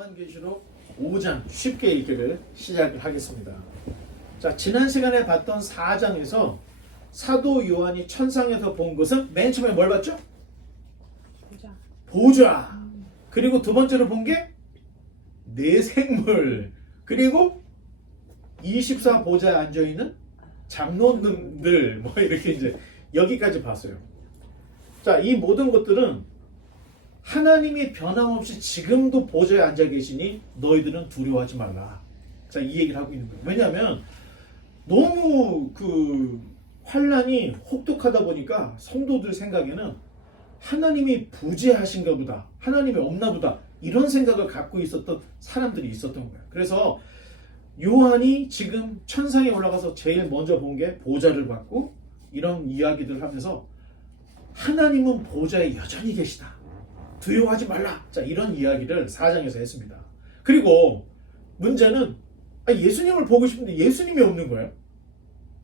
요한계시록 5장 쉽게 읽기를 시작을 하겠습니다. 자, 지난 시간에 봤던 4장에서 사도 요한이 천상에서 본 것은 맨 처음에 뭘 봤죠? 보좌. 그리고 두 번째로 본 게 내생물. 그리고 24 보좌에 앉아있는 장로님들 뭐 이렇게 이제 여기까지 봤어요. 자, 이 모든 것들은 하나님이 변함없이 지금도 보좌에 앉아 계시니 너희들은 두려워하지 말라. 자, 이 얘기를 하고 있는 거예요. 왜냐하면 너무 그 환란이 혹독하다 보니까 성도들 생각에는 하나님이 부재하신가 보다, 하나님이 없나 보다, 이런 생각을 갖고 있었던 사람들이 있었던 거예요. 그래서 요한이 지금 천상에 올라가서 제일 먼저 본 게 보좌를 받고 이런 이야기들을 하면서 하나님은 보좌에 여전히 계시다, 두려워하지 말라. 자, 이런 이야기를 4장에서 했습니다. 그리고 문제는 예수님을 보고 싶은데 예수님이 없는 거예요.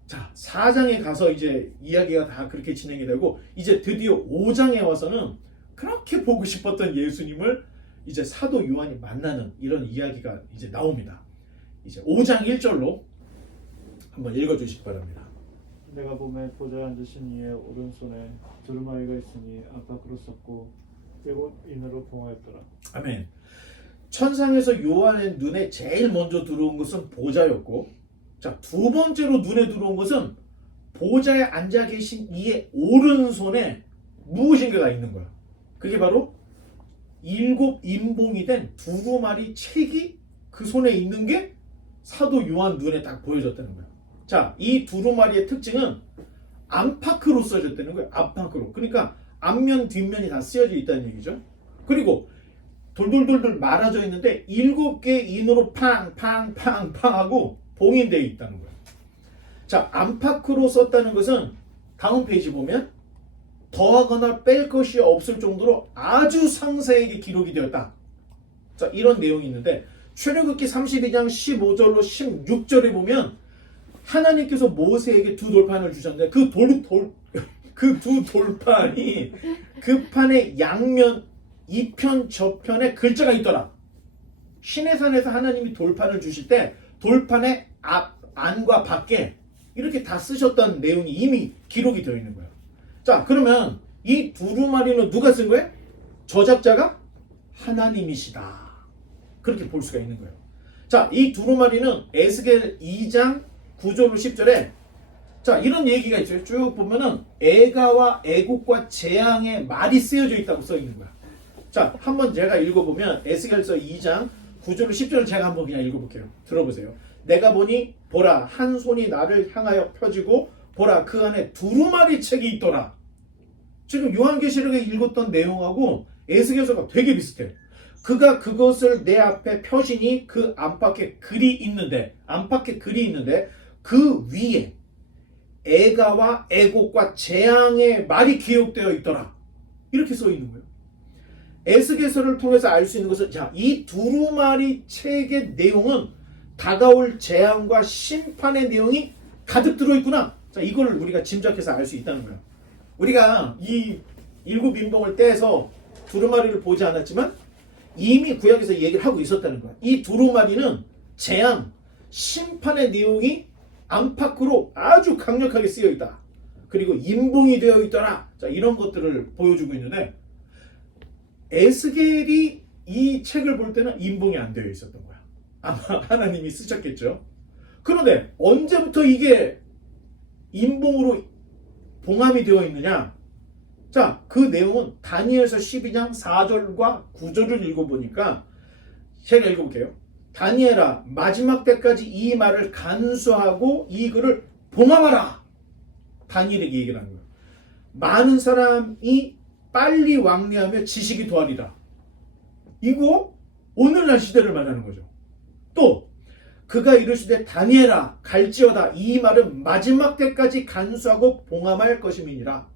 자, 4장에 가서 이제 이야기가 다 그렇게 진행이 되고 이제 드디어 5장에 와서는 그렇게 보고 싶었던 예수님을 이제 사도 요한이 만나는 이런 이야기가 이제 나옵니다. 이제 5장 1절로 한번 읽어주시기 바랍니다. 내가 보매 보좌에 앉으신 이의 오른손에 두루마리가 있으니 안팎으로 섰고 일곱 인으로 봉하였더라. 아멘. 천상에서 요한의 눈에 제일 먼저 들어온 것은 보좌였고, 자, 두 번째로 눈에 들어온 것은 보좌에 앉아 계신 이의 오른손에 무엇인가가 있는 거야. 그게 바로 일곱 인봉이 된 두루마리 책이 그 손에 있는 게 사도 요한 눈에 딱 보여졌다는 거야. 자, 이 두루마리의 특징은 안팎으로 써졌다는 거예요. 안팎으로. 그러니까 앞면 뒷면이 다 쓰여져 있다는 얘기죠. 그리고 돌돌돌돌 말아져 있는데 7개 인으로 팡팡팡팡 하고 봉인되어 있다는 거예요. 자, 안팎으로 썼다는 것은 다음 페이지 보면 더하거나 뺄 것이 없을 정도로 아주 상세하게 기록이 되었다. 자, 이런 내용이 있는데 출애굽기 32장 15절로 16절에 보면 하나님께서 모세에게 두 돌판을 주셨는데 그 두 돌판이 그 판의 양면 이편 저편에 글자가 있더라. 시내산에서 하나님이 돌판을 주실 때 돌판의 안과 밖에 이렇게 다 쓰셨던 내용이 이미 기록이 되어 있는 거예요. 자, 그러면 이 두루마리는 누가 쓴 거예요? 저작자가 하나님이시다. 그렇게 볼 수가 있는 거예요. 자, 이 두루마리는 에스겔 2장 9절로 10절에 자, 이런 얘기가 있어요. 쭉 보면은 애가와 애국과 재앙의 말이 쓰여져 있다고 써 있는 거야. 자, 한번 제가 읽어보면 에스겔서 2장 9절로 10절을 제가 한번 그냥 읽어볼게요. 들어보세요. 내가 보니 보라, 한 손이 나를 향하여 펴지고 보라, 그 안에 두루마리 책이 있더라. 지금 요한계시록에 읽었던 내용하고 에스겔서가 되게 비슷해요. 그가 그것을 내 앞에 펴시니 그 안팎에 글이 있는데 그 위에 애가와 애곡과 재앙의 말이 기록되어 있더라. 이렇게 써 있는 거예요. 에스겔서를 통해서 알 수 있는 것은 자, 이 두루마리 책의 내용은 다가올 재앙과 심판의 내용이 가득 들어있구나. 자, 이걸 우리가 짐작해서 알 수 있다는 거예요. 우리가 이 일곱 인봉을 떼서 두루마리를 보지 않았지만 이미 구약에서 얘기를 하고 있었다는 거야. 이 두루마리는 재앙, 심판의 내용이 안팎으로 아주 강력하게 쓰여 있다. 그리고 인봉이 되어 있더라. 자, 이런 것들을 보여주고 있는데 에스겔이 이 책을 볼 때는 인봉이 안 되어 있었던 거야. 아마 하나님이 쓰셨겠죠. 그런데 언제부터 이게 인봉으로 봉함이 되어 있느냐? 자, 그 내용은 다니엘서 12장 4절과 9절을 읽어보니까 제가 읽어볼게요. 다니엘아, 마지막 때까지 이 말을 간수하고 이 글을 봉함하라. 다니엘에게 얘기를 하는 거예요. 많은 사람이 빨리 왕래하며 지식이 더하리라. 이거 오늘날 시대를 말하는 거죠. 또 그가 이르시되 다니엘아, 갈지어다. 이 말은 마지막 때까지 간수하고 봉함할 것임이니라.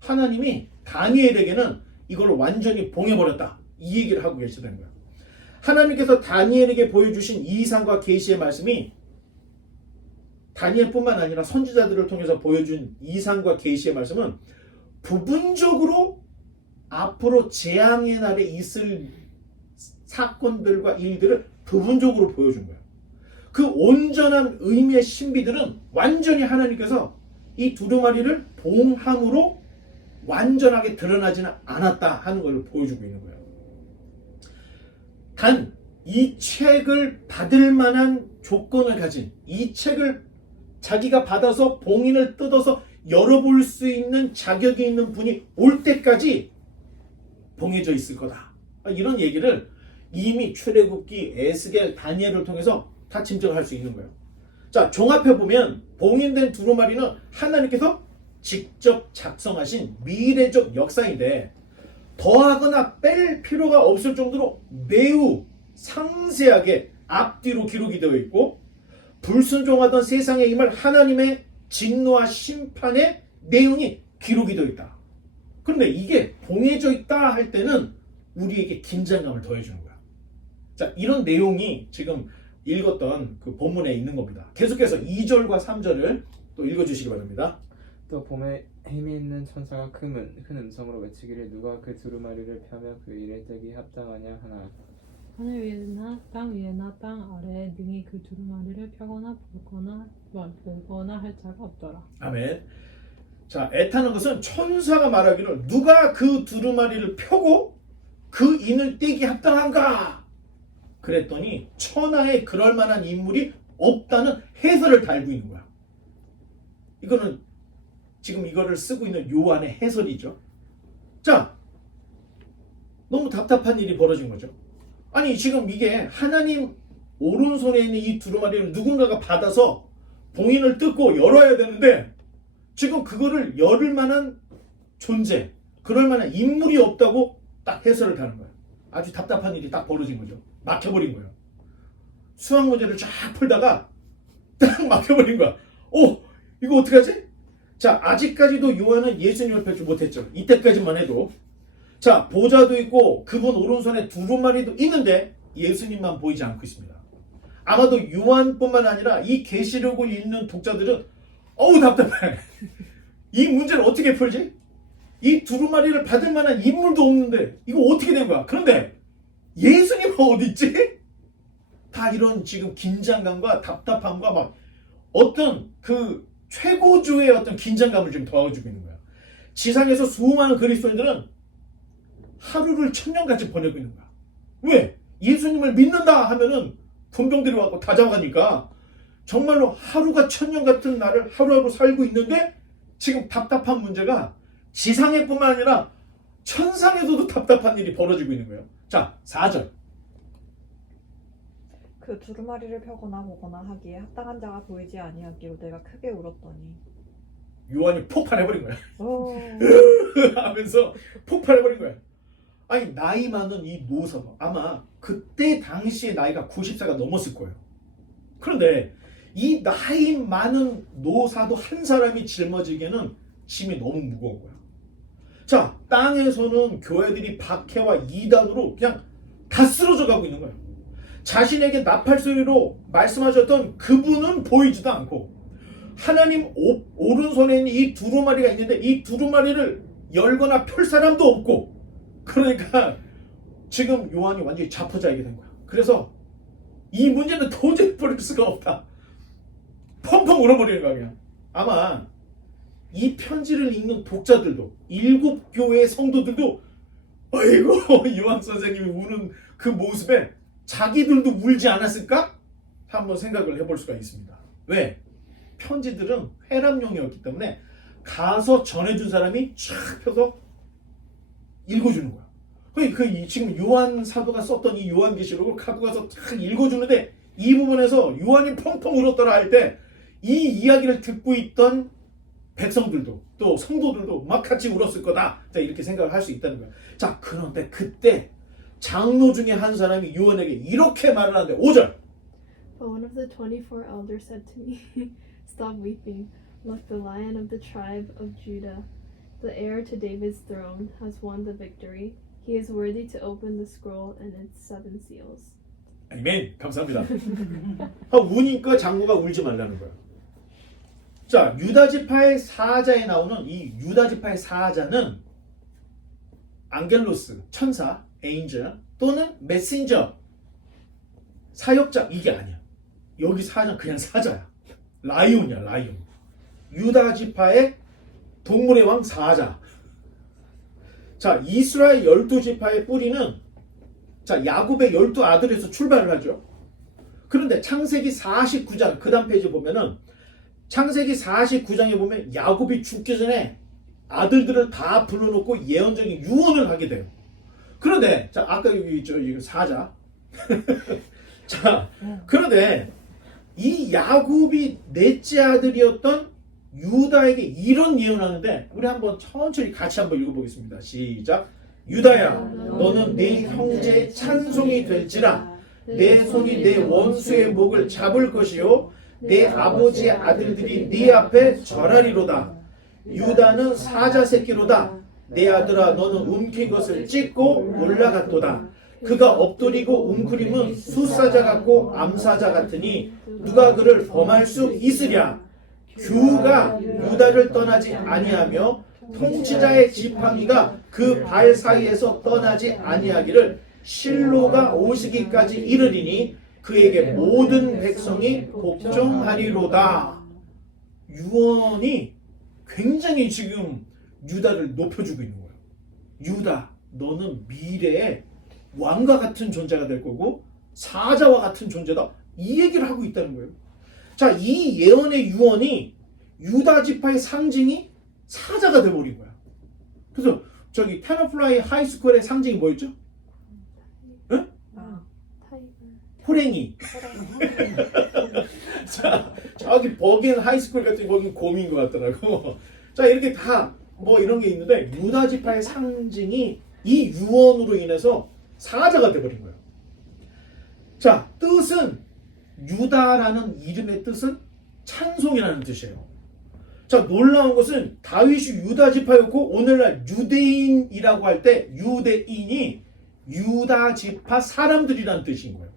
하나님이 다니엘에게는 이걸 완전히 봉해버렸다. 이 얘기를 하고 계시다는 거예요. 하나님께서 다니엘에게 보여주신 이상과 계시의 말씀이 다니엘뿐만 아니라 선지자들을 통해서 보여준 이상과 계시의 말씀은 부분적으로 앞으로 재앙의 날에 있을 사건들과 일들을 부분적으로 보여준 거예요. 그 온전한 의미의 신비들은 완전히 하나님께서 이 두루마리를 봉함으로 완전하게 드러나지는 않았다 하는 걸 보여주고 있는 거예요. 단 이 책을 받을 만한 조건을 가진, 이 책을 자기가 받아서 봉인을 뜯어서 열어볼 수 있는 자격이 있는 분이 올 때까지 봉해져 있을 거다. 이런 얘기를 이미 출애굽기, 에스겔, 다니엘을 통해서 다 짐작할 수 있는 거예요. 자, 종합해 보면 봉인된 두루마리는 하나님께서 직접 작성하신 미래적 역사인데 더하거나 뺄 필요가 없을 정도로 매우 상세하게 앞뒤로 기록이 되어 있고 불순종하던 세상에 임할 하나님의 진노와 심판의 내용이 기록이 되어 있다. 그런데 이게 봉해져 있다 할 때는 우리에게 긴장감을 더해주는 거야. 자, 이런 내용이 지금 읽었던 그 본문에 있는 겁니다. 계속해서 2절과 3절을 또 읽어주시기 바랍니다. 또 봄에 힘이 있는 천사가 큰 음성으로 외치기를 누가 그 두루마리를 펴며 그 일에 떼기 합당하냐 하나. 하늘 위에나 땅 위에나 땅 아래에 능히 그 두루마리를 펴거나 보거나 할 자가 없더라. 아멘. 자, 애타는 것은 천사가 말하기를 누가 그 두루마리를 펴고 그 인을 떼기 합당한가? 그랬더니 천하에 그럴 만한 인물이 없다는 해설을 달고 있는 거야. 이거는 지금 이거를 쓰고 있는 요한의 해설이죠. 자, 너무 답답한 일이 벌어진 거죠. 아니 지금 이게 하나님 오른손에 있는 이 두루마리를 누군가가 받아서 봉인을 뜯고 열어야 되는데 지금 그거를 열을 만한 존재, 그럴 만한 인물이 없다고 딱 해설을 다는 거예요. 아주 답답한 일이 딱 벌어진 거죠. 막혀버린 거예요. 수학 문제를 쫙 풀다가 딱 막혀버린 거야. 이거 어떡하지? 자, 아직까지도 요한은 예수님을 뵙지 못했죠. 이때까지만 해도. 자, 보좌도 있고 그분 오른손에 두루마리도 있는데 예수님만 보이지 않고 있습니다. 아마도 요한뿐만 아니라 이 계시록을 읽는 독자들은 답답해. 이 문제를 어떻게 풀지? 이 두루마리를 받을 만한 인물도 없는데 이거 어떻게 된 거야? 그런데 예수님은 어디 있지? 다 이런 지금 긴장감과 답답함과 막 어떤 그 최고조의 어떤 긴장감을 좀 더해주고 있는 거야. 지상에서 수많은 그리스도인들은 하루를 천년같이 보내고 있는 거야. 왜? 예수님을 믿는다 하면은 군병들이 와서 다 잡아가니까 정말로 하루가 천년 같은 날을 하루하루 살고 있는데 지금 답답한 문제가 지상에 뿐만 아니라 천상에서도 답답한 일이 벌어지고 있는 거예요. 자, 4절. 그 두루마리를 펴거나 보거나 하기에 합당한 자가 보이지 아니하기로 내가 크게 울었더니 요한이 폭발해버린 거야. 오, 하면서 폭발해버린 거야. 아니 나이 많은 이 노사가 아마 그때 당시에 나이가 90세가 넘었을 거예요. 그런데 이 나이 많은 노사도 한 사람이 짊어지기에는 짐이 너무 무거운 거야. 자, 땅에서는 교회들이 박해와 이단으로 그냥 다 쓰러져 가고 있는 거야. 자신에게 나팔소리로 말씀하셨던 그분은 보이지도 않고 하나님 오른손에 있는 이 두루마리가 있는데 이 두루마리를 열거나 펼 사람도 없고 그러니까 지금 요한이 완전히 자포자기게 된 거야. 그래서 이 문제는 도저히 풀릴 수가 없다. 펑펑 울어버리는 거야 그냥. 아마 이 편지를 읽는 독자들도 7교회의 성도들도 아이고 요한 선생님이 우는 그 모습에 자기들도 울지 않았을까? 한번 생각을 해볼 수가 있습니다. 왜? 편지들은 회람용이었기 때문에 가서 전해준 사람이 쫙 펴서 읽어주는 거야. 지금 요한 사도가 썼던 이 요한계시록을 갖고 가서 쫙 읽어주는데 이 부분에서 요한이 펑펑 울었더라 할 때 이 이야기를 듣고 있던 백성들도 또 성도들도 막 같이 울었을 거다. 자, 이렇게 생각을 할 수 있다는 거야. 자, 그런데 그때 장로 중에 한 사람이 요한에게 이렇게 말을 하는데 5절. But one of the 24 elders said to me, Stop weeping. Look, the Lion of the tribe of Judah, the heir to David's throne, has won the victory. He is worthy to open the scroll and its 7 seals. 아멘. 감사합니다. 우니까 장로가 울지 말라는 거야. 자, 유다지파의 사자에 나오는 이 유다지파의 사자는 안겔로스, 천사, 에인젤, 또는 메신저, 사역자 이게 아니야. 여기 사자 그냥 사자야. 라이온이야 라이온. 유다 지파의 동물의 왕 사자. 자, 이스라엘 12지파의 뿌리는 자 야곱의 12아들에서 출발을 하죠. 그런데 창세기 49장 그 다음 페이지 보면은 창세기 49장에 보면 야곱이 죽기 전에 아들들을 다 불러놓고 예언적인 유언을 하게 돼요. 그런데 자 아까 여기 있죠 이 사자. 자 그런데 이 야곱이 넷째 아들이었던 유다에게 이런 예언하는데 우리 한번 천천히 같이 한번 읽어보겠습니다. 시작. 유다야 너는 네 형제의 찬송이 될지라 내 손이 내 원수의 목을 잡을 것이요 내 아버지의 아들들이 네 앞에 절하리로다. 유다는 사자 새끼로다. 내 아들아 너는 움킨 것을 찢고 올라갔도다. 그가 엎드리고 웅크림은 숫사자 같고 암사자 같으니 누가 그를 범할 수 있으랴. 규가 유다를 떠나지 아니하며 통치자의 지팡이가 그 발 사이에서 떠나지 아니하기를 실로가 오시기까지 이르리니 그에게 모든 백성이 복종하리로다. 유언이 굉장히 지금 유다를 높여주고 있는 거예요. 유다, 너는 미래에 왕과 같은 존재가 될 거고 사자와 같은 존재다. 이 얘기를 하고 있다는 거예요. 자, 이 예언의 유언이 유다 지파의 상징이 사자가 돼버린 거야. 그래서 저기 테너플라이 하이스쿨의 상징이 뭐였죠? 응? 타이거. 호랭이. 자, 저기 버긴 하이스쿨 같은 거긴 곰인 것 같더라고. 자, 이렇게 다 뭐 이런 게 있는데 유다 지파의 상징이 이 유언으로 인해서 사자가 돼버린 거예요. 자, 뜻은 유다라는 이름의 뜻은 찬송이라는 뜻이에요. 자, 놀라운 것은 다윗이 유다 지파였고 오늘날 유대인이라고 할 때 유대인이 유다 지파 사람들이라는 뜻인 거예요.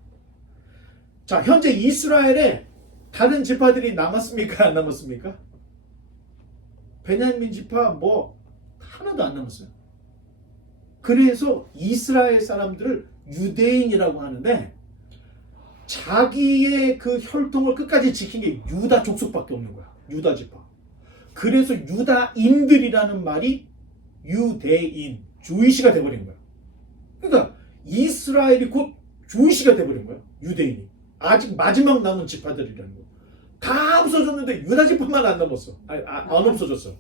자, 현재 이스라엘에 다른 지파들이 남았습니까? 안 남았습니까? 베냐민 지파 뭐 하나도 안 남았어요. 그래서 이스라엘 사람들을 유대인이라고 하는데 자기의 그 혈통을 끝까지 지킨 게 유다 족속밖에 없는 거야. 유다 지파. 그래서 유다인들이라는 말이 유대인, 주이시가 돼버린 거야. 그러니까 이스라엘이 곧 주이시가 돼버린 거야. 유대인이. 아직 마지막 남은 지파들이라는 거. 다 없어졌는데 유다 지파만 안 남았어. 안 없어졌어.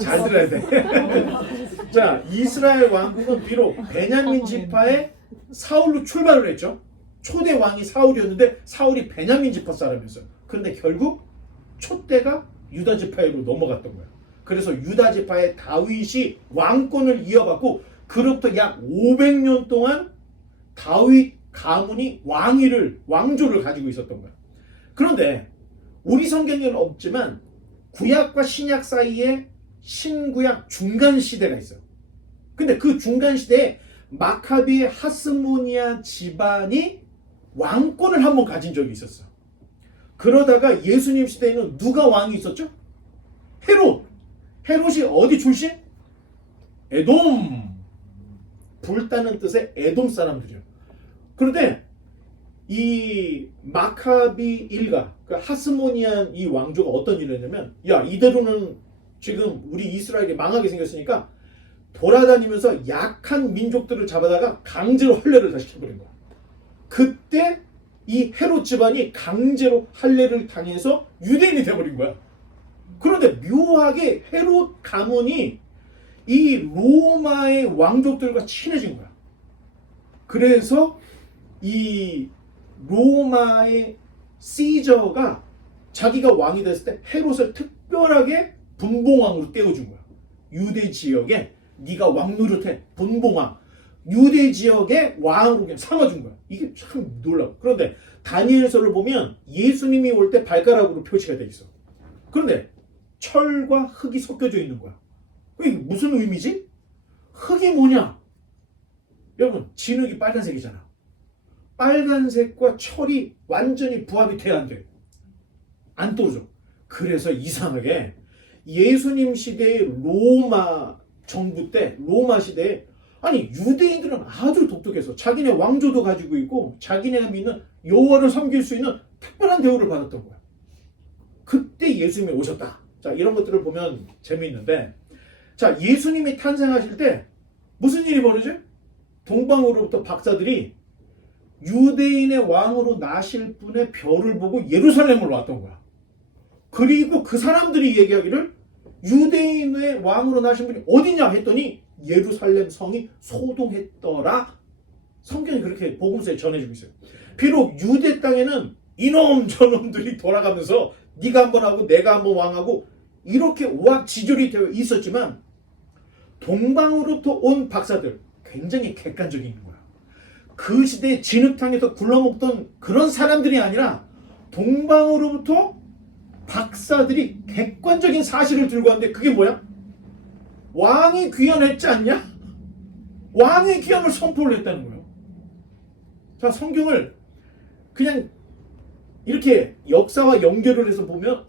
잘 들어야 돼. 자, 이스라엘 왕국은 비록 베냐민 지파의 사울로 출발을 했죠. 초대 왕이 사울이었는데 사울이 베냐민 지파 사람이었어요. 그런데 결국 촛대가 유다 지파로 넘어갔던 거예요. 그래서 유다 지파의 다윗이 왕권을 이어받고 그로부터 약 500년 동안 다윗 가문이 왕조를 가지고 있었던 거예요. 그런데 우리 성경에는 없지만 구약과 신약 사이에 신구약 중간 시대가 있어요. 근데 그 중간 시대에 마카비의 하스모니아 집안이 왕권을 한번 가진 적이 있었어. 그러다가 예수님 시대에는 누가 왕이 있었죠? 헤롯. 헤롯이 어디 출신? 에돔. 불타는 뜻의 에돔 사람들이요. 그런데 이 마카비 일가, 그 하스모니안 이 왕조가 어떤 일을 했냐면, 야, 이대로는 지금 우리 이스라엘이 망하게 생겼으니까 돌아다니면서 약한 민족들을 잡아다가 강제로 할례를 다 시켜버린 거야. 그때 이 헤롯 집안이 강제로 할례를 당해서 유대인이 돼버린 거야. 그런데 묘하게 헤롯 가문이 이 로마의 왕족들과 친해진 거야. 그래서 이 로마의 시저가 자기가 왕이 됐을 때 헤롯을 특별하게 분봉왕으로 떼어준 거야. 유대 지역에 네가 왕 노릇해. 분봉왕. 유대 지역의 왕으로 그냥 삼아준 거야. 이게 참 놀라워. 그런데 다니엘서를 보면 예수님이 올 때 발가락으로 표시가 돼 있어. 그런데 철과 흙이 섞여져 있는 거야. 이게 무슨 의미지? 흙이 뭐냐? 여러분, 진흙이 빨간색이잖아. 빨간색과 철이 완전히 부합이 돼야 안 돼. 안 떨어져. 그래서 이상하게 예수님 시대의 로마 정부 때, 로마 시대에 아니 유대인들은 아주 독특해서 자기네 왕조도 가지고 있고 자기네가 믿는 여호와를 섬길 수 있는 특별한 대우를 받았던 거야. 그때 예수님이 오셨다. 자, 이런 것들을 보면 재미있는데, 자, 예수님이 탄생하실 때 무슨 일이 벌어져요? 동방으로부터 박사들이 유대인의 왕으로 나실 분의 별을 보고 예루살렘으로 왔던 거야. 그리고 그 사람들이 얘기하기를 유대인의 왕으로 나신 분이 어디냐 했더니 예루살렘 성이 소동했더라. 성경이 그렇게 복음서에 전해주고 있어요. 비록 유대 땅에는 이놈 저놈들이 돌아가면서 네가 한번 하고 내가 한번 왕하고 이렇게 오합지졸이 되어 있었지만 동방으로부터 온 박사들 굉장히 객관적인 거야. 그 시대에 진흙탕에서 굴러먹던 그런 사람들이 아니라 동방으로부터 박사들이 객관적인 사실을 들고 왔는데 그게 뭐야? 왕이 귀환했지 않냐? 왕의 귀환을 선포를 했다는 거예요. 자, 성경을 그냥 이렇게 역사와 연결을 해서 보면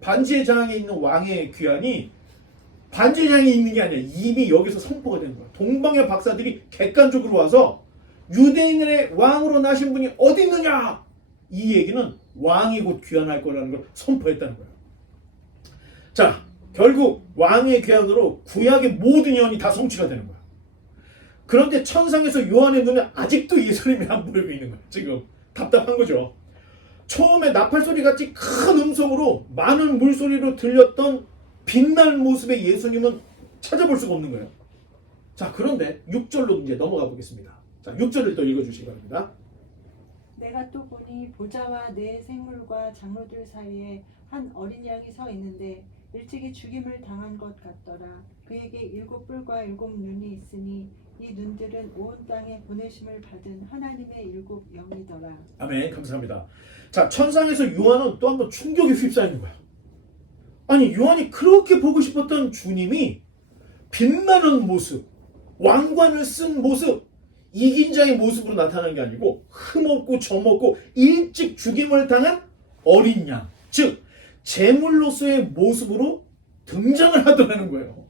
반지의 장에 있는 왕의 귀환이 반지의 장에 있는 게 아니라 이미 여기서 선포가 된 거야. 동방의 박사들이 객관적으로 와서 유대인의 왕으로 나신 분이 어디 있느냐? 이 얘기는 왕이 곧 귀환할 거라는 걸 선포했다는 거예요. 자, 결국 왕의 귀환으로 구약의 모든 예언이 다 성취가 되는 거야. 그런데 천상에서 요한의 눈에 아직도 예수님이 안 보이고 있는 거야. 지금 답답한 거죠. 처음에 나팔소리 같이 큰 음성으로 많은 물소리로 들렸던 빛날 모습의 예수님은 찾아볼 수가 없는 거예요. 자, 그런데 6절로 이제 넘어가 보겠습니다. 자, 6절을 또 읽어주시기 바랍니다. 내가 또 보니 보좌와 네 생물과 장로들 사이에 한 어린 양이 서 있는데 일찍이 죽임을 당한 것 같더라. 그에게 7뿔과 7눈이 있으니 이 눈들은 온 땅에 보내심을 받은 하나님의 7영이더라. 아멘. 감사합니다. 자, 천상에서 요한은 또 한 번 충격에 휩싸이는 거야. 아니, 요한이 그렇게 보고 싶었던 주님이 빛나는 모습, 왕관을 쓴 모습, 이긴 자의 모습으로 나타나는 게 아니고 흠없고 점없고 일찍 죽임을 당한 어린 양, 즉 제물로서의 모습으로 등장을 하더라는 거예요.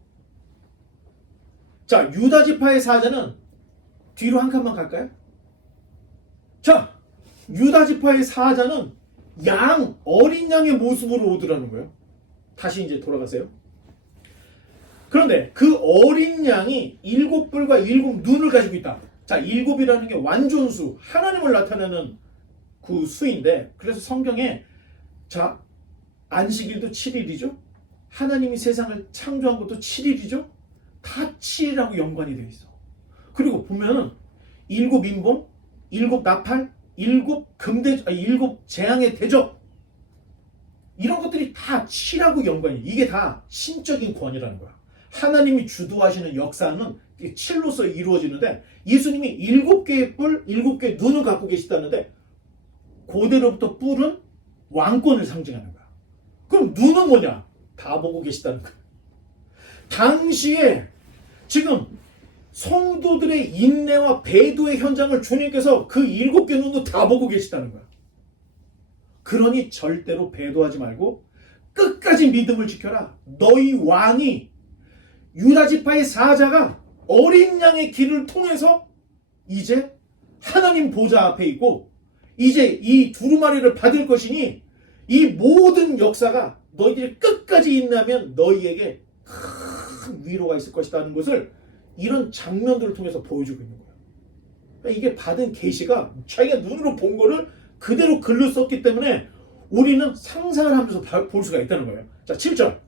자, 유다 지파의 사자는 뒤로 한 칸만 갈까요? 자, 유다 지파의 사자는 어린 양의 모습으로 오더라는 거예요. 다시 이제 돌아가세요. 그런데 그 어린 양이 7뿔과 7눈을 가지고 있다. 자, 7이라는 게 완전수, 하나님을 나타내는 그 수인데, 그래서 성경에 자, 안식일도 7일이죠. 하나님이 세상을 창조한 것도 7일이죠. 다 7이라고 연관이 되어 있어. 그리고 보면은 7 인봉, 7 나팔, 7 재앙의 대접, 이런 것들이 다 7하고 연관이. 이게 다 신적인 권위라는 거야. 하나님이 주도하시는 역사는 7로서 이루어지는데 예수님이 7개의 뿔, 7개의 눈을 갖고 계시다는데 그대로부터 뿔은 왕권을 상징하는 거야. 그럼 눈은 뭐냐? 다 보고 계시다는 거야. 당시에 지금 성도들의 인내와 배도의 현장을 주님께서 그 7개 눈으로 다 보고 계시다는 거야. 그러니 절대로 배도하지 말고 끝까지 믿음을 지켜라. 너희 왕이 유다 지파의 사자가 어린 양의 길을 통해서 이제 하나님 보좌 앞에 있고 이제 이 두루마리를 받을 것이니 이 모든 역사가 너희들이 끝까지 인내하면 너희에게 큰 위로가 있을 것이라는 것을 이런 장면들을 통해서 보여주고 있는 거예요. 그러니까 이게 받은 계시가 자기가 눈으로 본 거를 그대로 글로 썼기 때문에 우리는 상상을 하면서 볼 수가 있다는 거예요. 자, 7절.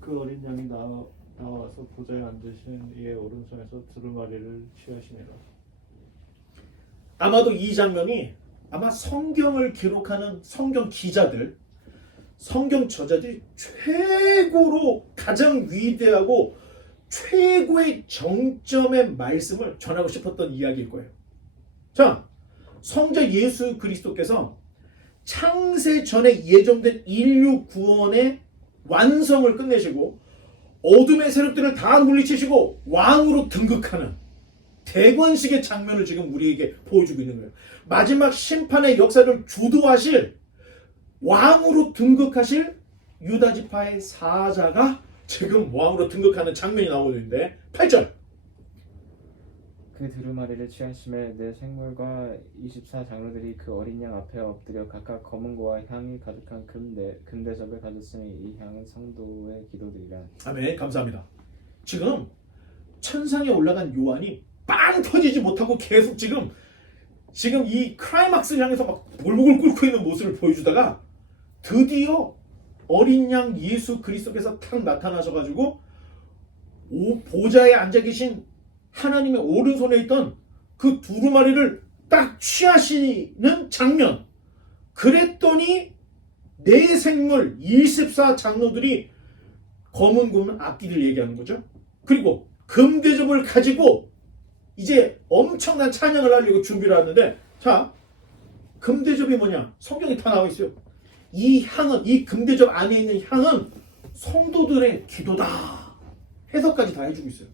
그 어린 양이 나와서 보좌에 앉으신 이의 오른손에서 두루마리를 취하시니라. 아마도 이 장면이 아마 성경을 기록하는 성경 기자들, 성경 저자들이 최고로 가장 위대하고 최고의 정점의 말씀을 전하고 싶었던 이야기일 거예요. 자, 성자 예수 그리스도께서 창세 전에 예정된 인류 구원의 완성을 끝내시고 어둠의 세력들을 다 물리치시고 왕으로 등극하는 대관식의 장면을 지금 우리에게 보여주고 있는 거예요. 마지막 심판의 역사를 주도하실 왕으로 등극하실 유다 지파의 사자가 지금 왕으로 등극하는 장면이 나오고 있는데 8절. 그 두루마리를 취하심에 내 생물과 24장로들이 그 어린 양 앞에 엎드려 각각 검은 고와 향이 가득한 금대접을 가졌으니 이 향은 성도의 기도들이라. 아멘. 감사합니다. 지금 천상에 올라간 요한이 빵 터지지 못하고 계속 지금 이 클라이막스를 향해서 막 볼복을 끓고 있는 모습을 보여주다가 드디어 어린 양 예수 그리스도께서 탁 나타나셔가지고 보좌에 앉아 계신 하나님의 오른손에 있던 그 두루마리를 딱 취하시는 장면. 그랬더니 내 생물 24장로들이 검은 악기를 얘기하는 거죠. 그리고 금대접을 가지고 이제 엄청난 찬양을 하려고 준비를 하는데, 자, 금대접이 뭐냐? 성경에 다 나와 있어요. 이 향은, 이 금대접 안에 있는 향은 성도들의 기도다. 해석까지 다 해주고 있어요.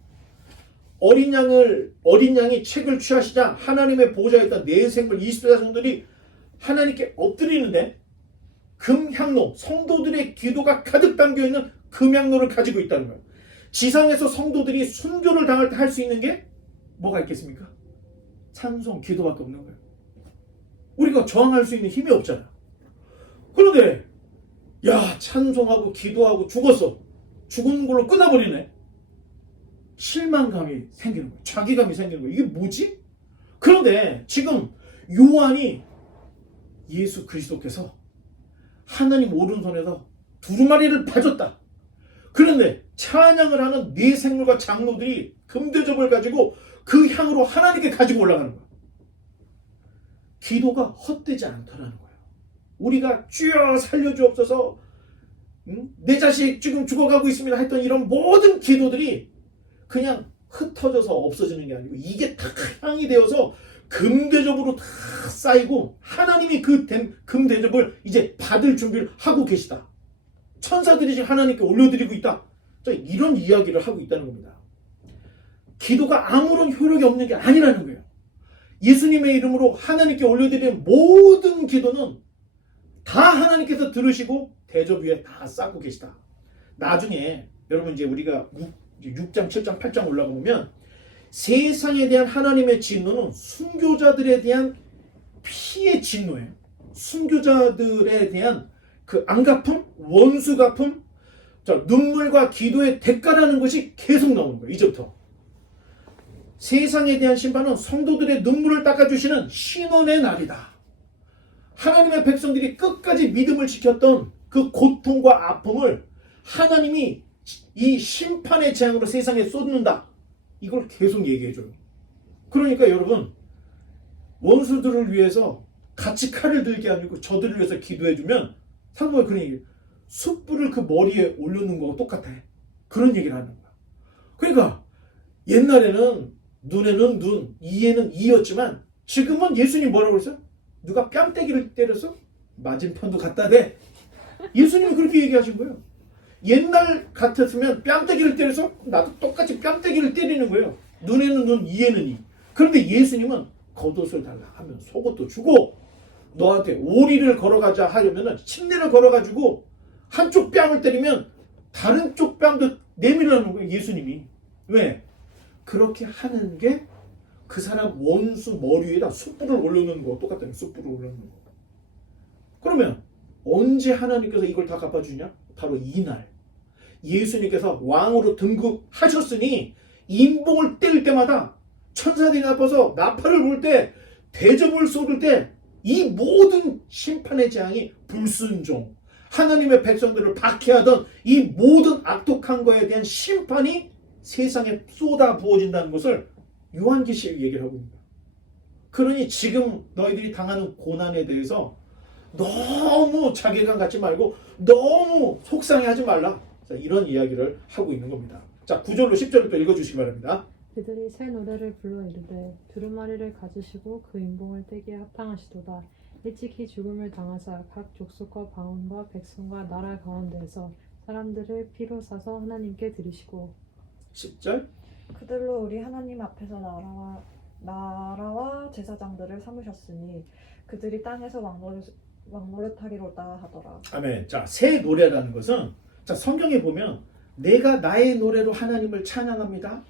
어린 양이 책을 취하시자 하나님의 보좌에 있던 네 생물 24장로들이 하나님께 엎드리는데 금향로, 성도들의 기도가 가득 담겨있는 금향로를 가지고 있다는 거예요. 지상에서 성도들이 순교를 당할 때 할 수 있는 게 뭐가 있겠습니까? 찬송, 기도밖에 없는 거예요. 우리가 저항할 수 있는 힘이 없잖아. 그런데 야, 찬송하고 기도하고 죽었어. 죽은 걸로 끝나버리네. 실망감이 생기는 거예요. 자기감이 생기는 거예요. 이게 뭐지? 그런데 지금 요한이 예수 그리스도께서 하나님 오른손에서 두루마리를 봐줬다. 그런데 찬양을 하는 네 생물과 장로들이 금대접을 가지고 그 향으로 하나님께 가지고 올라가는 거야. 기도가 헛되지 않더라는 거예요. 우리가 주여 살려주옵소서, 내 자식 지금 죽어가고 있습니다 했던 이런 모든 기도들이 그냥 흩어져서 없어지는 게 아니고 이게 다 향이 되어서 금대접으로 다 쌓이고 하나님이 그 금대접을 이제 받을 준비를 하고 계시다. 천사들이 지금 하나님께 올려드리고 있다. 이런 이야기를 하고 있다는 겁니다. 기도가 아무런 효력이 없는 게 아니라는 거예요. 예수님의 이름으로 하나님께 올려드리는 모든 기도는 다 하나님께서 들으시고 대접 위에 다 쌓고 계시다. 나중에 여러분 이제 우리가 6장, 7장, 8장 올라가 보면 세상에 대한 하나님의 진노는 순교자들에 대한 피의 진노예요. 순교자들에 대한 그 안갚음, 원수 갚음, 눈물과 기도의 대가라는 것이 계속 나오는 거예요. 이제부터. 세상에 대한 심판은 성도들의 눈물을 닦아주시는 신원의 날이다. 하나님의 백성들이 끝까지 믿음을 지켰던 그 고통과 아픔을 하나님이 이 심판의 재앙으로 세상에 쏟는다. 이걸 계속 얘기해줘요. 그러니까 여러분, 원수들을 위해서 같이 칼을 들게 아니고 저들을 위해서 기도해주면 사도가 그런 얘기예요. 숯불을 그 머리에 올려놓는 거하고 똑같아. 그런 얘기를 하는 거야. 그러니까 옛날에는 눈에는 눈, 이에는 이였지만 지금은 예수님 뭐라고 그랬어요? 누가 뺨때기를 때렸어? 맞은편도 갖다 대. 예수님이 그렇게 얘기하신 거예요. 옛날 같았으면 뺨때기를 때려서 나도 똑같이 뺨때기를 때리는 거예요. 눈에는 눈, 이에는 이. 그런데 예수님은 겉옷을 달라 하면 속옷도 주고 너한테 오리를 걸어가자 하려면 침례를 걸어가지고 한쪽 뺨을 때리면 다른 쪽 뺨도 내밀라는 거예요. 예수님이. 왜? 그렇게 하는 게 그 사람 원수 머리 위에다 숯불을 올려놓는 거 똑같다는 거예요. 숯불을 올려놓는 거. 그러면 언제 하나님께서 이걸 다 갚아주냐? 바로 이날. 예수님께서 왕으로 등극하셨으니 인봉을 뗄 때마다 천사들이 나빠서 나팔을 불 때 대접을 쏟을 때 이 모든 심판의 재앙이 불순종, 하나님의 백성들을 박해하던 이 모든 악독한 거에 대한 심판이 세상에 쏟아 부어진다는 것을 요한계시에 얘기를 하고 있습니다. 그러니 지금 너희들이 당하는 고난에 대해서 너무 자괴감 갖지 말고 너무 속상해하지 말라. 자, 이런 이야기를 하고 있는 겁니다. 자, 9절로 10절을 또 읽어주시기 바랍니다. 그들이 새 노래를 불러 이르되 두루마리를 가지시고 그 인봉을 떼기에 합당하시도다. 일찍이 죽음을 당하사 각 족속과 방언과 백성과 나라 가운데에서 사람들을 피로 사서 하나님께 드리시고 10절. 그들로 우리 하나님 앞에서 나라와 제사장들을 삼으셨으니 그들이 땅에서 왕노릇하리로다 하더라. 아멘. 자, 새 노래라는 것은 자, 성경에 보면 내가 나의 노래로 하나님을 찬양합니다.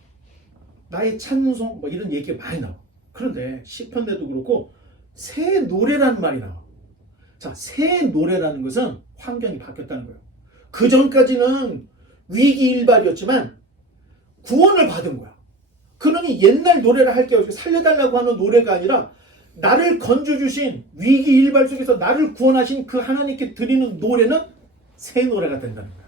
나의 찬송 뭐 이런 얘기가 많이 나와. 그런데 시편에도 그렇고 새 노래라는 말이 나와. 자, 새 노래라는 것은 환경이 바뀌었다는 거예요. 그 전까지는 위기일발이었지만 구원을 받은 거야. 그러니 옛날 노래를 할 게 없이 살려달라고 하는 노래가 아니라 나를 건져주신 위기일발 속에서 나를 구원하신 그 하나님께 드리는 노래는 새 노래가 된다는 거야.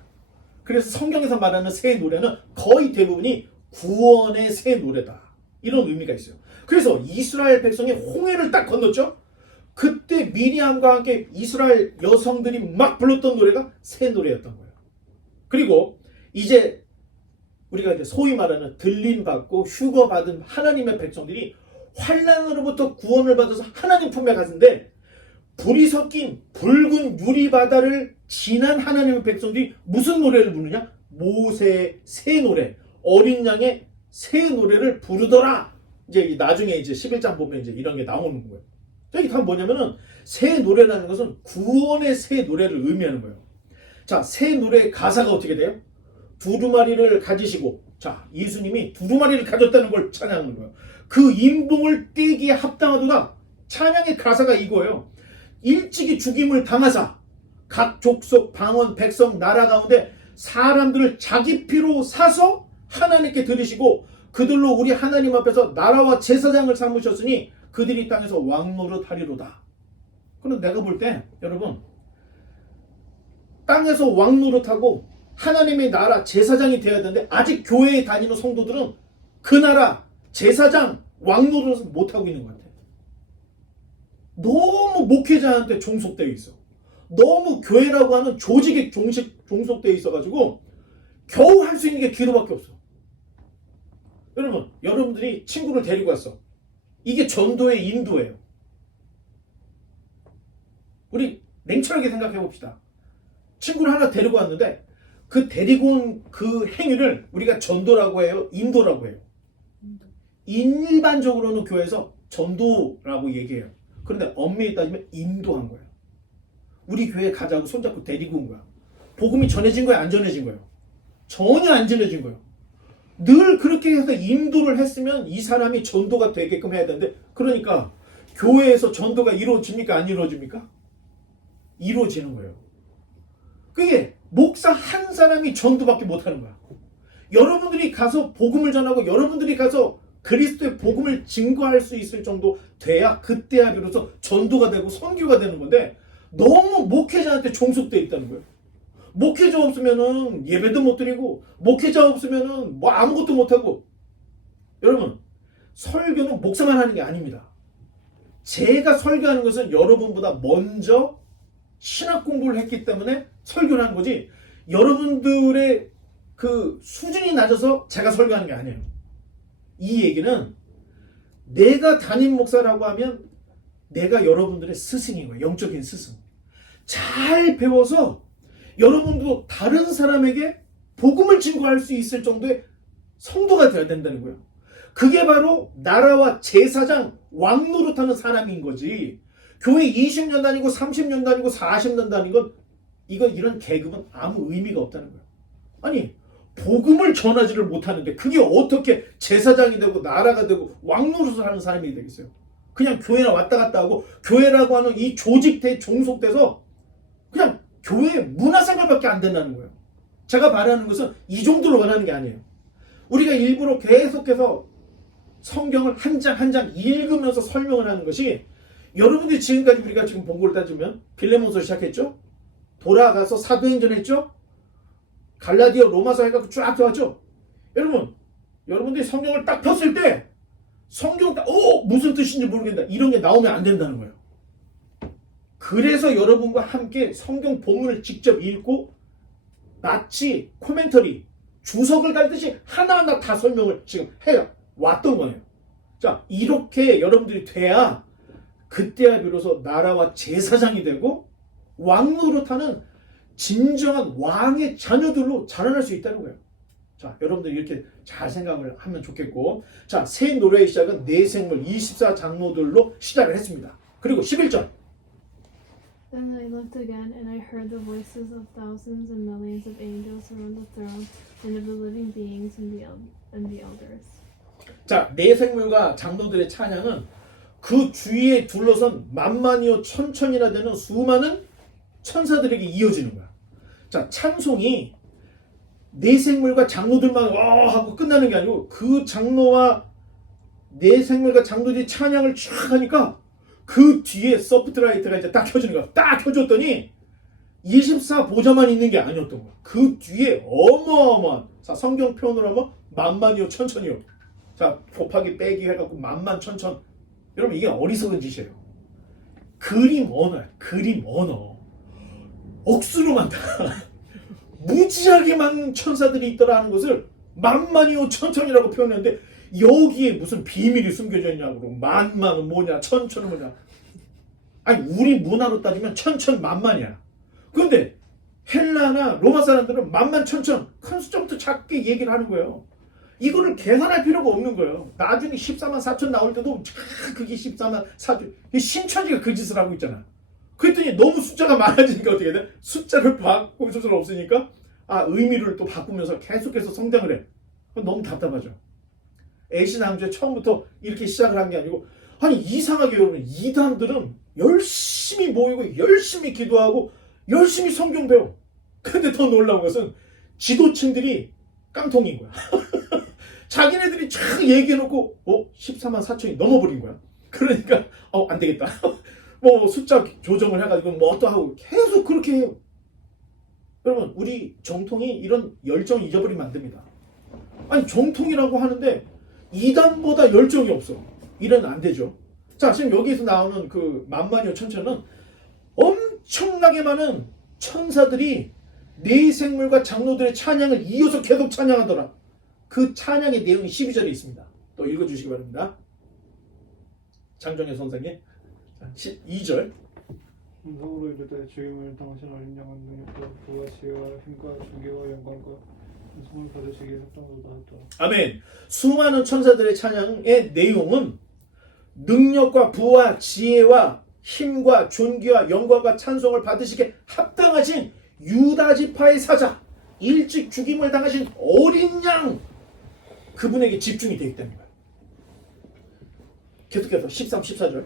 그래서 성경에서 말하는 새 노래는 거의 대부분이 구원의 새 노래다. 이런 의미가 있어요. 그래서 이스라엘 백성이 홍해를 딱 건넜죠. 그때 미리암과 함께 이스라엘 여성들이 막 불렀던 노래가 새 노래였던 거예요. 그리고 이제 우리가 이제 소위 말하는 들림 받고 휴거 받은 하나님의 백성들이 환난으로부터 구원을 받아서 하나님 품에 갔는데 불이 섞인 붉은 유리 바다를 지난 하나님의 백성들이 무슨 노래를 부르냐? 모세의 새 노래, 어린 양의 새 노래를 부르더라. 이제 나중에 이제 11장 보면 이제 이런 게 나오는 거예요. 이게 다 뭐냐면은 새 노래라는 것은 구원의 새 노래를 의미하는 거예요. 자, 새 노래의 가사가 어떻게 돼요? 두루마리를 가지시고, 자, 예수님이 두루마리를 가졌다는 걸 찬양하는 거예요. 그 인봉을 떼기에 합당하도다. 찬양의 가사가 이거예요. 일찍이 죽임을 당하사 각 족속, 방언, 백성, 나라 가운데 사람들을 자기 피로 사서 하나님께 드리시고 그들로 우리 하나님 앞에서 나라와 제사장을 삼으셨으니 그들이 땅에서 왕노릇 하리로다. 그런데 내가 볼 때 여러분 땅에서 왕노릇하고 하나님의 나라 제사장이 되어야 되는데 아직 교회에 다니는 성도들은 그 나라 제사장 왕노릇을 못하고 있는 것 같아요. 너무 목회자한테 종속되어 있어. 너무 교회라고 하는 조직에 종속되어 있어가지고 겨우 할 수 있는 게 기도밖에 없어. 여러분, 여러분들이 친구를 데리고 왔어. 이게 전도의 인도예요. 우리 냉철하게 생각해 봅시다. 친구를 하나 데리고 왔는데 그 데리고 온 그 행위를 우리가 전도라고 해요? 인도라고 해요? 일반적으로는 교회에서 전도라고 얘기해요. 그런데 엄밀히 따지면 인도한 거예요. 우리 교회에 가자고 손잡고 데리고 온 거야. 복음이 전해진 거야? 안 전해진 거예요? 전혀 안 전해진 거예요. 늘 그렇게 해서 인도를 했으면 이 사람이 전도가 되게끔 해야 되는데 그러니까 교회에서 전도가 이루어집니까? 안 이루어집니까? 이루어지는 거예요. 그게 목사 한 사람이 전도밖에 못하는 거야. 여러분들이 가서 복음을 전하고 여러분들이 가서 그리스도의 복음을 증거할 수 있을 정도 돼야 그때야 비로소 전도가 되고 선교가 되는 건데 너무 목회자한테 종속되어 있다는 거예요. 목회자 없으면은 예배도 못 드리고 목회자 없으면은 뭐 아무것도 못 하고. 여러분, 설교는 목사만 하는 게 아닙니다. 제가 설교하는 것은 여러분보다 먼저 신학 공부를 했기 때문에 설교를 하는 거지 여러분들의 그 수준이 낮아서 제가 설교하는 게 아니에요. 이 얘기는 내가 담임 목사라고 하면 내가 여러분들의 스승인 거예요. 영적인 스승. 잘 배워서 여러분도 다른 사람에게 복음을 증거할 수 있을 정도의 성도가 되어야 된다는 거예요. 그게 바로 나라와 제사장 왕노릇하는 사람인 거지. 교회 20년 다니고 30년 다니고 40년 다니고 이런 계급은 아무 의미가 없다는 거예요. 아니 복음을 전하지를 못하는데 그게 어떻게 제사장이 되고 나라가 되고 왕노릇을 하는 사람이 되겠어요. 그냥 교회나 왔다 갔다 하고 교회라고 하는 이 조직대에 종속돼서 그냥 교회 문화생활밖에 안 된다는 거예요. 제가 말하는 것은 이 정도로 원하는 게 아니에요. 우리가 일부러 계속해서 성경을 한 장 한 장 읽으면서 설명을 하는 것이 여러분들이 지금까지 우리가 지금 본 걸 따지면 빌레몬서 시작했죠? 돌아가서 사도행전 했죠? 갈라디아 로마서 해갖고 쫙 들어왔죠? 여러분들이 성경을 딱 폈을 때 성경 딱 무슨 뜻인지 모르겠다 이런 게 나오면 안 된다는 거예요. 그래서 여러분과 함께 성경 본문을 직접 읽고 마치 코멘터리 주석을 달듯이 하나하나 다 설명을 지금 해 왔던 거예요. 자, 이렇게 여러분들이 돼야 그때야 비로소 나라와 제사장이 되고 왕노릇하는 진정한 왕의 자녀들로 자라날 수 있다는 거예요. 자, 여러분들 이렇게 잘 생각을 하면 좋겠고, 자, 새 노래의 시작은 내 생물 24장로들로 시작을 했습니다. 그리고 11절. Then I looked again, and I heard the voices of thousands and millions of angels around the throne, and of the living beings and the elders. 자, 네 생물과 장로들의 찬양은 그 주위에 둘러선 만만이요 천천이나 되는 수많은 천사들에게 이어지는 거야. 자, 찬송이 네 생물과 장로들만 와 하고 끝나는 게 아니고 그 장로와 네 생물과 장로들이 찬양을 쫙 하니까 그 뒤에 서프트라이트가 이제 딱 켜지는 거야. 딱 켜졌더니 24 보좌만 있는 게 아니었던 거야. 그 뒤에 어마어마한, 자, 성경 표현으로 하면 만만이요 천천이요. 자, 곱하기 빼기 해갖고 만만 천천. 여러분, 이게 어리석은 짓이에요. 그림 언어야. 그림 언어. 억수로 많다. 무지하게 많은 천사들이 있더라 하는 것을 만만이요 천천이라고 표현했는데 여기에 무슨 비밀이 숨겨져 있냐고. 만만은 뭐냐, 천천은 뭐냐. 아니, 우리 문화로 따지면 천천 만만이야. 그런데 헬라나 로마 사람들은 만만 천천 큰 숫자부터 작게 얘기를 하는 거예요. 이거를 계산할 필요가 없는 거예요. 나중에 14만 4천 나올 때도 그게 14만 4천. 신천지가 그 짓을 하고 있잖아. 그랬더니 너무 숫자가 많아지니까 어떻게 돼? 숫자를 바꿀 수는 없으니까 의미를 또 바꾸면서 계속해서 성장을 해. 그건 너무 답답하죠. 애신앙주에 처음부터 이렇게 시작을 한 게 아니고, 아니 이상하게 여러분, 이단들은 열심히 모이고 열심히 기도하고 열심히 성경 배워. 근데 더 놀라운 것은 지도층들이 깡통인 거야. 자기네들이 쫙 얘기해놓고 14만 4천이 넘어버린 거야. 그러니까 안 되겠다. 뭐 숫자 조정을 해가지고 뭐 어떠하고 계속 그렇게 해요. 여러분, 우리 정통이 이런 열정 잊어버리면 안 됩니다. 아니, 정통이라고 하는데 이단보다 열정이 없어. 이러면 안 되죠. 자, 지금 여기에서 나오는 그 만만이요 천천은 엄청나게 많은 천사들이 네 생물과 장로들의 찬양을 이어서 계속 찬양하더라. 그 찬양의 내용이 12절에 있습니다. 또 읽어주시기 바랍니다. 장정혜 선생님. 12절. 음성으로 이르되 주임을 당하신 어린 양은 능력과 부와 지혜와 힘과 존귀와 영광과 은총을 받으시기에 합당하도다 하더라. 아멘. 수많은 천사들의 찬양의 내용은 능력과 부와 지혜와 힘과 존귀와 영광과 찬송을 받으시기에 합당하신 유다지파의 사자, 일찍 죽임을 당하신 어린 양, 그분에게 집중이 되기 때문입니다. 계속해서 13, 14절.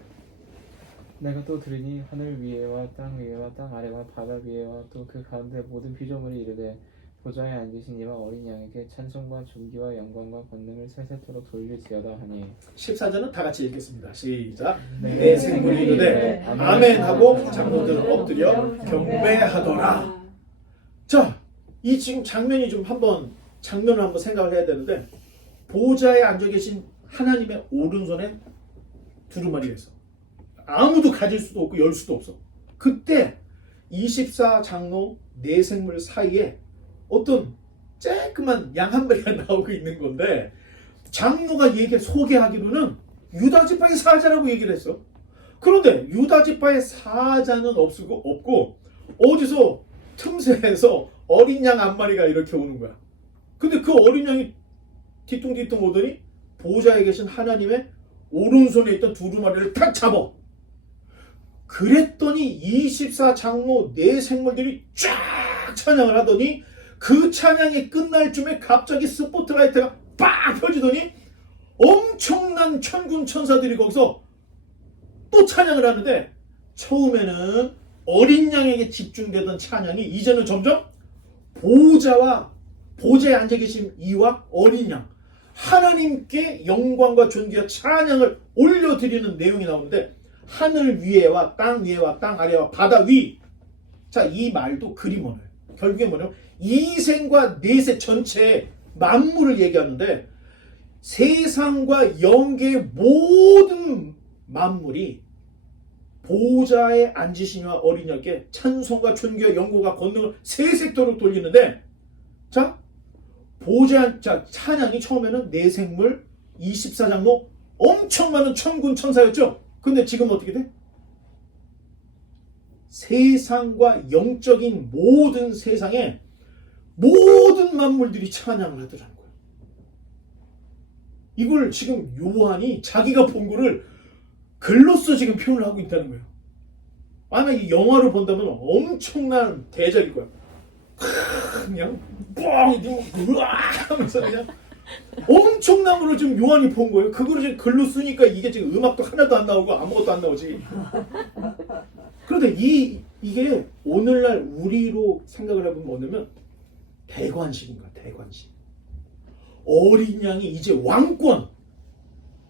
내가 또 들으니 하늘 위에와 땅 위에와 땅 아래와 바다 위에와 또 그 가운데 모든 피조물이 이르되 보좌에 앉으신 이와 어린 양에게 찬송과 존귀와 영광과 권능을 세세토록 돌릴지어다 하니. 14절은 다 같이 읽겠습니다. 시작. 네. 내 생물이 이르되 아멘 하고 장로들은 엎드려 경배하더라. 자, 이 지금 장면이 좀 장면을 한번 생각을 해야 되는데, 보좌에 앉아 계신 하나님의 오른손에 두루마리가 있어. 아무도 가질 수도 없고 열 수도 없어. 그때 24 장로 네 생물 사이에 어떤 쬐끄만 양 한 마리가 나오고 있는 건데, 장로가 소개하기로는 유다지파의 사자라고 얘기를 했어. 그런데 유다지파의 사자는 없고 어디서 틈새에서 어린 양 한 마리가 이렇게 오는 거야. 근데 그 어린 양이 뒤뚱뒤뚱 오더니 보좌에 계신 하나님의 오른손에 있던 두루마리를 탁 잡아. 그랬더니 24 장로 네 생물들이 쫙 찬양을 하더니 그 찬양이 끝날 쯤에 갑자기 스포트라이트가 빡 펴지더니 엄청난 천군 천사들이 거기서 또 찬양을 하는데, 처음에는 어린 양에게 집중되던 찬양이 이제는 점점 보좌에 앉아 계신 이와 어린 양, 하나님께 영광과 존귀와 찬양을 올려드리는 내용이 나오는데, 하늘 위에와 땅 위에와 땅 아래와 바다 위. 자, 이 말도 그림 언어예요. 결국에 뭐냐면 이생과 내세 전체의 만물을 얘기하는데, 세상과 영계의 모든 만물이 보좌에 앉으시니와 어린 양께 찬송과 존귀와 영광과 권능을 세세토록 돌리는데, 자, 찬양이 처음에는 네 생물 24장로 엄청 많은 천군 천사였죠. 근데 지금 어떻게 돼? 세상과 영적인 모든 세상에 모든 만물들이 찬양을 하더라는 거예요. 이걸 지금 요한이 자기가 본 거를 글로써 지금 표현을 하고 있다는 거예요. 아마 이 영화를 본다면 엄청난 대작일 거야. 그냥 뻥 으아 하면서 그냥 엄청난 걸 지금 요한이 본 거예요. 그거를 지금 글로 쓰니까 이게 지금 음악도 하나도 안 나오고 아무것도 안 나오지. 그런데 이게 오늘날 우리로 생각을 해보면 뭐냐면 대관식인 거야. 대관식. 어린 양이 이제 왕권,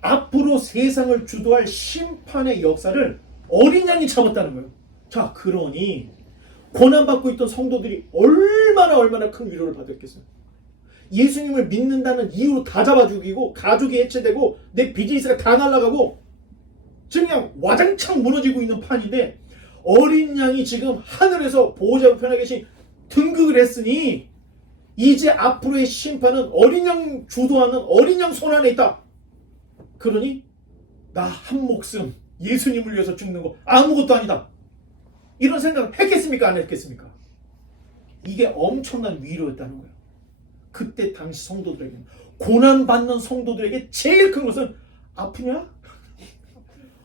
앞으로 세상을 주도할 심판의 역사를 어린 양이 잡았다는 거예요. 자, 그러니 고난받고 있던 성도들이 얼마나 큰 위로를 받았겠어요. 예수님을 믿는다는 이유로 다 잡아 죽이고 가족이 해체되고 내 비즈니스가 다 날아가고 지금 그냥 와장창 무너지고 있는 판인데 어린 양이 지금 하늘에서 보호자 우편에 계신 등극을 했으니 이제 앞으로의 심판은 어린 양 주도하는 어린 양 손 안에 있다. 그러니 나 한 목숨 예수님을 위해서 죽는 거 아무것도 아니다. 이런 생각을 했겠습니까? 안 했겠습니까? 이게 엄청난 위로였다는 거예요. 그때 당시 성도들에게, 고난받는 성도들에게 제일 큰 것은 아프냐?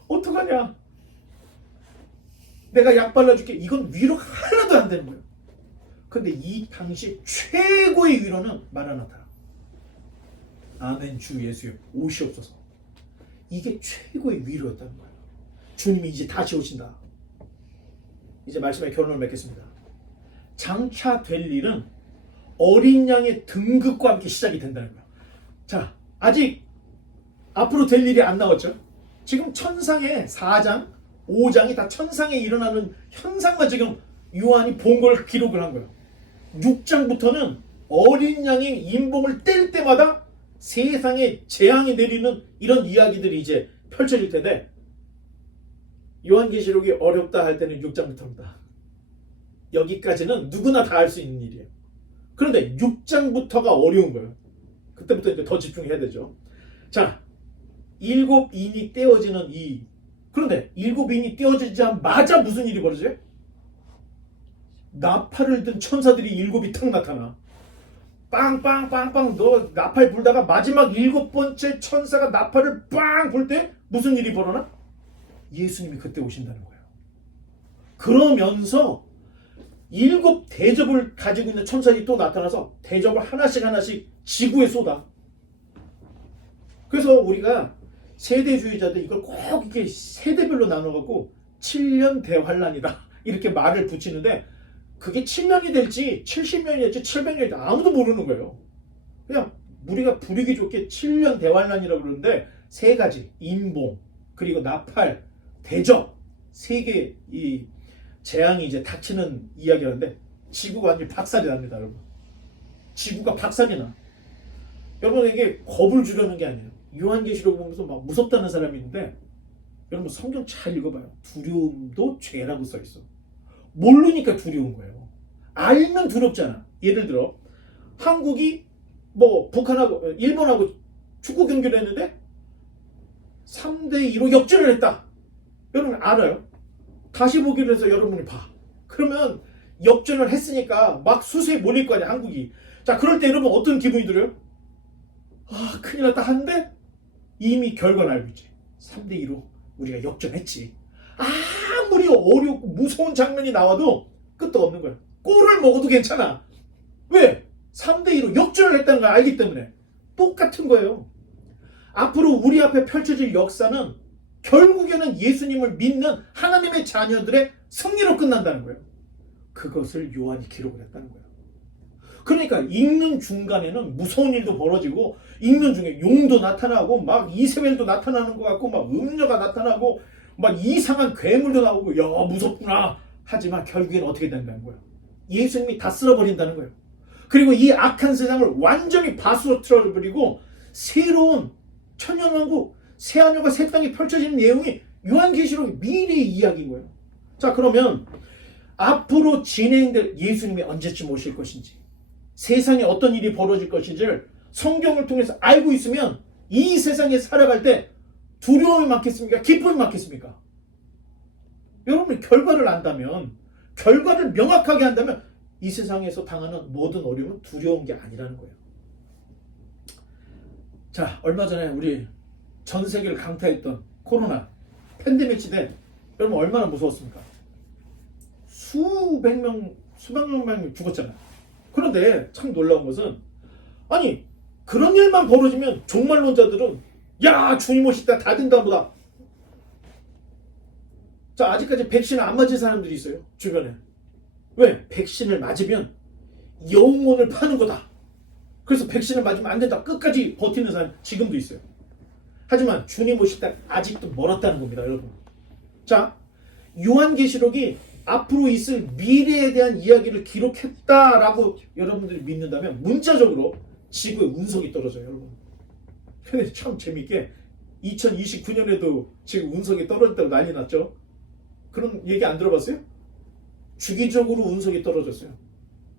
어떡하냐? 내가 약 발라줄게. 이건 위로가 하나도 안 되는 거예요. 근데 이 당시 최고의 위로는 마라나타. 아멘 주 예수여 오시옵소서. 이게 최고의 위로였다는 거예요. 주님이 이제 다시 오신다. 이제 말씀에 결론을 맺겠습니다. 장차 될 일은 어린 양의 등극과 함께 시작이 된다는 거예요. 자, 아직 앞으로 될 일이 안 나왔죠. 지금 천상의 4장, 5장이 다 천상에 일어나는 현상만 지금 요한이 본 걸 기록을 한 거예요. 6장부터는 어린 양이 인봉을 뗄 때마다 세상에 재앙이 내리는 이런 이야기들이 이제 펼쳐질 텐데 요한계시록이 어렵다 할 때는 6장부터입니다. 여기까지는 누구나 다 할 수 있는 일이에요. 그런데 6장부터가 어려운 거예요. 그때부터 이제 더 집중해야 되죠. 자, 7인이 떼어지는 그런데 7인이 떼어지자마자 무슨 일이 벌어져요? 나팔을 든 천사들이 7이 탁 나타나. 빵빵빵빵 너 나팔 불다가 마지막 7번째 천사가 나팔을 빵 불 때 무슨 일이 벌어나? 예수님이 그때 오신다는 거예요. 그러면서 7 대접을 가지고 있는 천사들이 또 나타나서 대접을 하나씩 지구에 쏟아. 그래서 우리가 세대주의자들 이걸 꼭 이렇게 세대별로 나눠갖고 7년 대환란이다 이렇게 말을 붙이는데 그게 7년이 될지 70년이 될지 700년이 될지 아무도 모르는 거예요. 그냥 우리가 부르기 좋게 7년 대환란이라고 그러는데 세 가지 인봉 그리고 나팔 대접 세 개 이 재앙이 이제 닥치는 이야기라는데 지구가 완전히 박살이 납니다, 여러분. 지구가 박살이 나. 여러분에게 겁을 주려는 게 아니에요. 요한계시록 보면서 막 무섭다는 사람이 있는데 여러분 성경 잘 읽어봐요. 두려움도 죄라고 써 있어. 모르니까 두려운 거예요. 알면 두렵잖아. 예를 들어 한국이 뭐 북한하고 일본하고 축구 경기를 했는데 3대2로 역전을 했다. 여러분 알아요? 다시 보기로 해서 여러분이 봐. 그러면 역전을 했으니까 막 수세에 몰릴 거 아니야 한국이. 자 그럴 때 여러분 어떤 기분이 들어요? 아 큰일 났다 한데 이미 결과는 알고 있지. 3대2로 우리가 역전했지. 아무리 어렵고 무서운 장면이 나와도 끝도 없는 거야. 골을 먹어도 괜찮아. 왜? 3대2로 역전을 했다는 걸 알기 때문에. 똑같은 거예요. 앞으로 우리 앞에 펼쳐질 역사는 결국에는 예수님을 믿는 하나님의 자녀들의 승리로 끝난다는 거예요. 그것을 요한이 기록을 했다는 거예요. 그러니까 읽는 중간에는 무서운 일도 벌어지고 읽는 중에 용도 나타나고 막 이세벨도 나타나는 것 같고 막 음녀가 나타나고 막 이상한 괴물도 나오고 야 무섭구나 하지만 결국에는 어떻게 된다는 거예요. 예수님이 다 쓸어버린다는 거예요. 그리고 이 악한 세상을 완전히 바수로 틀어버리고 새로운 천년왕국 새하늘과 새 땅이 펼쳐지는 내용이 요한계시록의 미래의 이야기인 거예요. 자 그러면 앞으로 진행될 예수님이 언제쯤 오실 것인지 세상에 어떤 일이 벌어질 것인지를 성경을 통해서 알고 있으면 이 세상에 살아갈 때 두려움이 많겠습니까? 기쁨이 많겠습니까? 여러분이 결과를 안다면 결과를 명확하게 한다면 이 세상에서 당하는 모든 어려움은 두려운 게 아니라는 거예요. 자 얼마 전에 우리 전 세계를 강타했던 코로나 팬데믹 시대 여러분 얼마나 무서웠습니까? 수백 명, 수백 명이 죽었잖아요. 그런데 참 놀라운 것은 아니 그런 일만 벌어지면 종말론자들은 야 주님 오실 때 다 된다 보다. 자 아직까지 백신을 안 맞은 사람들이 있어요 주변에. 왜? 백신을 맞으면 영혼을 파는 거다. 그래서 백신을 맞으면 안 된다. 끝까지 버티는 사람 지금도 있어요. 하지만 주님 오실 때 아직도 멀었다는 겁니다 여러분. 자 요한계시록이 앞으로 있을 미래에 대한 이야기를 기록했다라고 여러분들이 믿는다면 문자적으로 지구에 운석이 떨어져요 여러분. 근데 참 재밌게 2029년에도 지금 운석이 떨어졌다고 난리 났죠. 그런 얘기 안 들어봤어요? 주기적으로 운석이 떨어졌어요.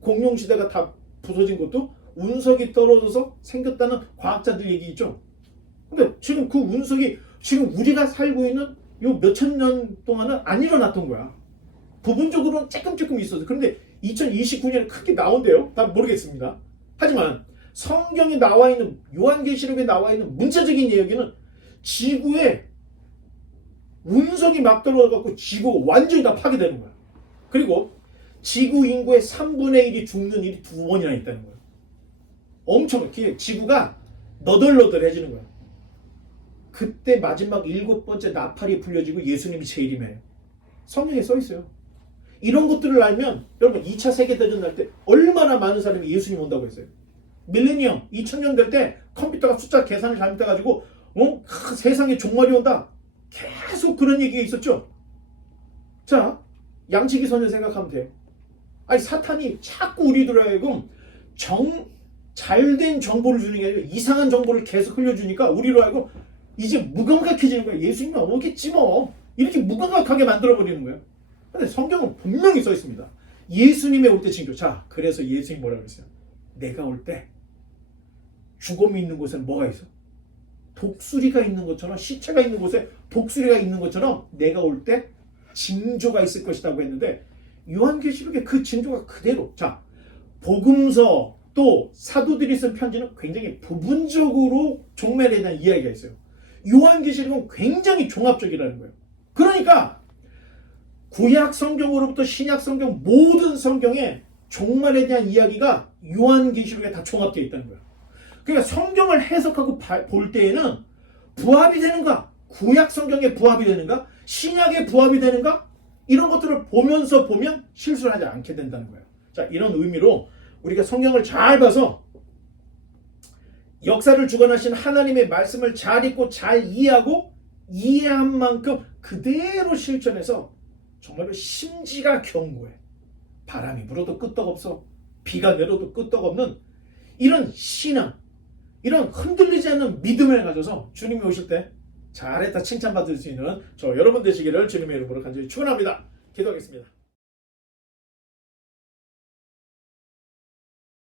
공룡시대가 다 부서진 것도 운석이 떨어져서 생겼다는 과학자들 얘기 있죠. 근데 지금 그 운석이 지금 우리가 살고 있는 요 몇천 년 동안은 안 일어났던 거야. 부분적으로는 조금 있었어요. 그런데 2029년에 크게 나온대요. 다 모르겠습니다. 하지만 성경에 나와 있는 요한계시록에 나와 있는 문자적인 이야기는 지구에 운석이 막 떨어져갖고 지구가 완전히 다 파괴되는 거야. 그리고 지구 인구의 3분의 1이 죽는 일이 2번이나 있다는 거야. 엄청 지구가 너덜너덜해지는 거야. 그때 마지막 7번째 나팔이 불려지고 예수님이 재림해요. 성경에 써 있어요. 이런 것들을 알면 여러분 2차 세계대전 날 때 얼마나 많은 사람이 예수님 온다고 했어요. 밀레니엄 2000년 될 때 컴퓨터가 숫자 계산을 잘못해가지고 세상에 종말이 온다. 계속 그런 얘기가 있었죠. 자 양치기 선을 생각하면 돼요. 아니 사탄이 자꾸 우리들 하여금 잘된 정보를 주는 게 아니라 이상한 정보를 계속 흘려주니까 우리로 하여금 이제 무감각해지는 거야. 예수님은 오겠지 뭐. 이렇게 무감각하게 만들어버리는 거예요. 근데 성경은 분명히 써 있습니다. 예수님의 올 때 징조. 자, 그래서 예수님이 뭐라고 했어요? 내가 올 때 죽음이 있는 곳에는 뭐가 있어? 독수리가 있는 것처럼, 시체가 있는 곳에 독수리가 있는 것처럼 내가 올 때 징조가 있을 것이라고 했는데 요한계시록에 그 징조가 그대로. 자, 복음서 또 사도들이 쓴 편지는 굉장히 부분적으로 종말에 대한 이야기가 있어요. 요한계시록은 굉장히 종합적이라는 거예요. 그러니까 구약 성경으로부터 신약 성경 모든 성경에 종말에 대한 이야기가 요한계시록에 다 종합되어 있다는 거예요. 그러니까 성경을 해석하고 볼 때에는 부합이 되는가? 구약 성경에 부합이 되는가? 신약에 부합이 되는가? 이런 것들을 보면서 보면 실수를 하지 않게 된다는 거예요. 자, 이런 의미로 우리가 성경을 잘 봐서 역사를 주관하신 하나님의 말씀을 잘 읽고 잘 이해하고 이해한 만큼 그대로 실천해서 정말로 심지가 견고해. 바람이 불어도 끄떡없어. 비가 내려도 끄떡없는 이런 신앙, 이런 흔들리지 않는 믿음을 가져서 주님이 오실 때 잘했다 칭찬받을 수 있는 저 여러분 되시기를 주님의 이름으로 간절히 축원합니다. 기도하겠습니다.